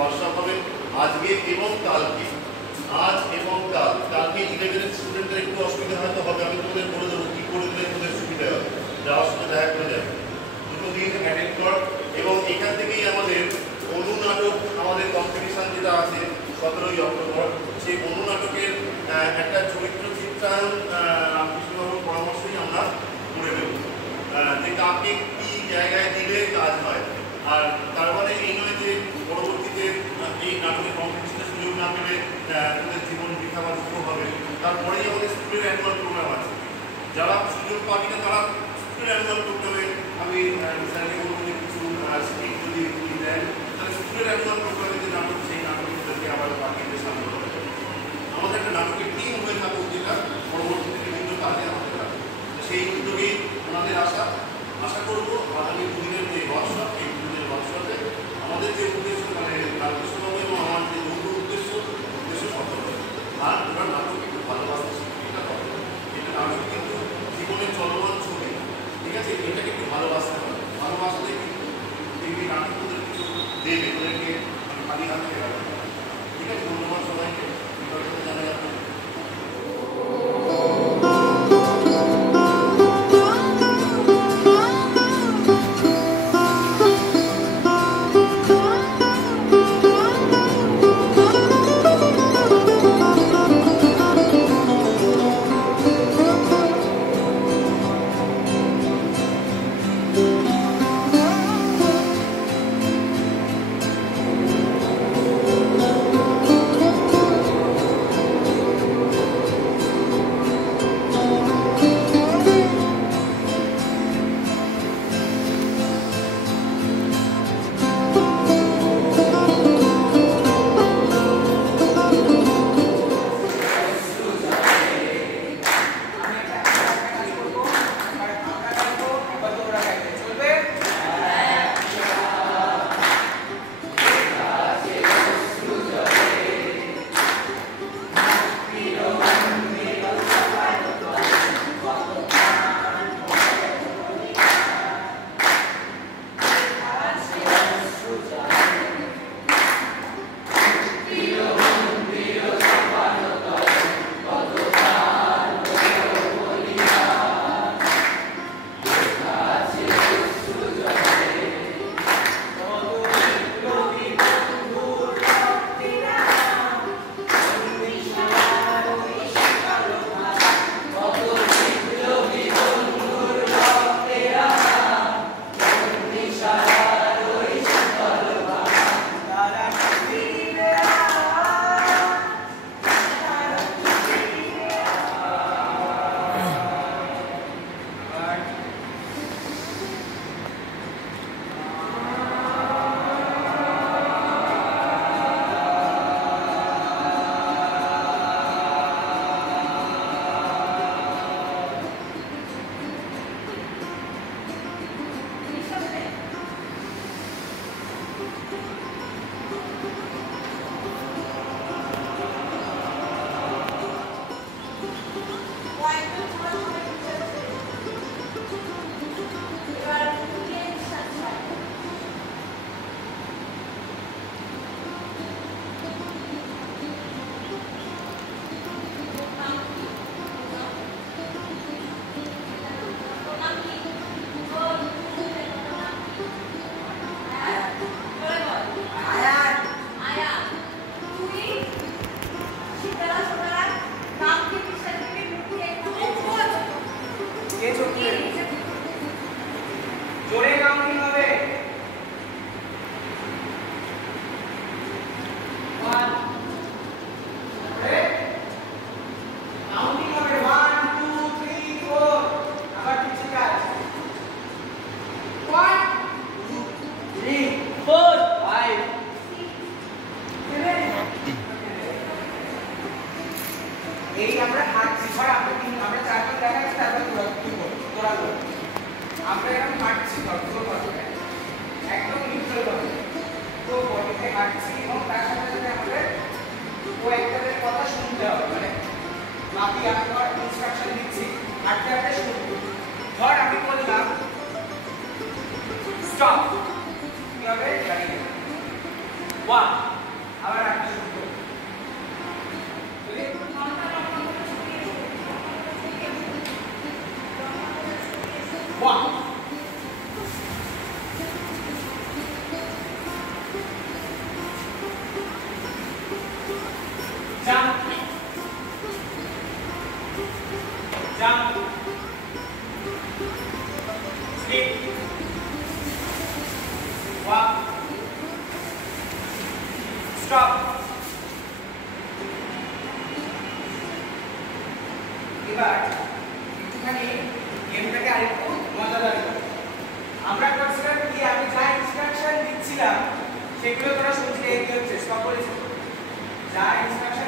Workshop হবে আজকে এবং কালকে। আজ এবং কালকে 11-এর স্টুডেন্টদের একটু অসুবিধা হয়তো হবে, আমি তোমাদের বলে দেবো কী করে দিলে তোদের সুবিধা হবে, যাওয়ার সময় দেখা করে যাবে। দুটো দিন অ্যাটেন্ড কর এবং এখান থেকেই আমাদের অনুনাটক আমাদের কম্পিটিশান যেটা আছে 17ই অক্টোবর, সেই অনুনাটকের একটা চরিত্র চিত্রায়ন রামকৃষ্ণবাবুর পরামর্শেই আমরা করে দেবো যে কাকে কী জায়গায় দিলে কাজ হয়। আর তার মানে এই নয় যে পরবর্তীতে এই নাটকের কম্পিটিশনের সুযোগ না পেলে তাদের জীবন বৃথা বা দুঃখ হবে। তারপরেই আমাদের স্কুলের অ্যানুয়াল প্রোগ্রাম আছে, যারা সুযোগ পাবি না তারা স্কুলের অ্যানুয়াল প্রোগ্রামে আমি স্যারকে বলবো যে কিছু স্পিচ যদি দেন তাহলে স্কুলের অ্যানুয়াল প্রোগ্রামে যে নাটক সেই নাটকগুলোকে আবার বাকিদের সামনে করা যায়। আমাদের একটা নাটকের টিম হয়ে থাকুক যেটা পরবর্তীতে বিভিন্ন কাজে আমাদের লাগে, সেই উদ্যোগেই ওনাদের আশা করবো আগামী দুদিনের যে ওয়ার্কশপ, এই দুদিনের ওয়ার্কশপে আমাদের যে উদ্দেশ্য মানে রামকৃষ্ণবাবু এবং আমার যে মূল উদ্দেশ্য সফল হবে। আর ওরা নাটক একটু ভালোবাসতে শিখবে, এটা হবে এটা নাটক কিন্তু জীবনের চলমান ছবি, ঠিক আছে, এটাকে একটু ভালোবাসতে হবে। ভালোবাসলে কিন্তু এই নাটক ওদের কিছু দেবে, ওদেরকে আমি খালি হাতে রাখবো। ঠিক আছে, ধন্যবাদ সবাইকে, জানা যাবে। 1 আবার একটা শব্দ One. Jump. Jump. Skip. Walk. Stop. এবার একটুখানি গেমটাকে আরেকটু মজাদার করব। আমরা করছিলাম কি আমি যা ইনস্ট্রাকশন দিচ্ছিলাম সেগুলো তোরা শুনছিলি এই হচ্ছে সব বলেছি যা ইনস্ট্রাকশন